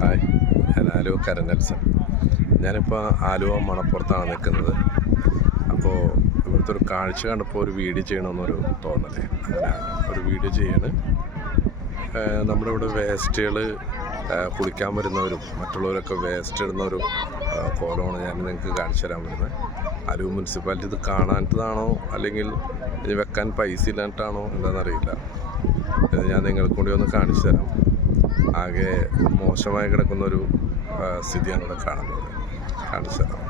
Hi, ഞാൻ ആലുവ കരനെൽസൺ. ഞാനിപ്പോൾ ആലുവ മണപ്പുറത്താണ് നിൽക്കുന്നത്. അപ്പോൾ ഇവിടുത്തെ ഒരു കാഴ്ച കണ്ടപ്പോൾ ഒരു വീഡിയോ ചെയ്യണമെന്നൊരു തോന്നലേ, അങ്ങനെ ഒരു വീഡിയോ ചെയ്യാണ്. നമ്മുടെ ഇവിടെ വേസ്റ്റുകൾ കുളിക്കാൻ വരുന്നവരും മറ്റുള്ളവരൊക്കെ വേസ്റ്റ് ഇടുന്ന ഒരു കോലമാണ് ഞാൻ നിങ്ങൾക്ക് കാണിച്ചു തരാൻ വരുന്നത്. ആലുവ മുനിസിപ്പാലിറ്റി ഇത് കാണാത്തതാണോ അല്ലെങ്കിൽ ഇത് വെക്കാൻ പൈസ ഇല്ലാണ്ടാണോ എന്താണെന്നറിയില്ല. ഇത് ഞാൻ നിങ്ങൾക്ക് കൂടി ഒന്ന് കാണിച്ചു തരാം. ആകെ മോശമായി കിടക്കുന്നൊരു സ്ഥിതിയാണ് ഇവിടെ കാണുന്നത്. കാണിച്ചു തരാം.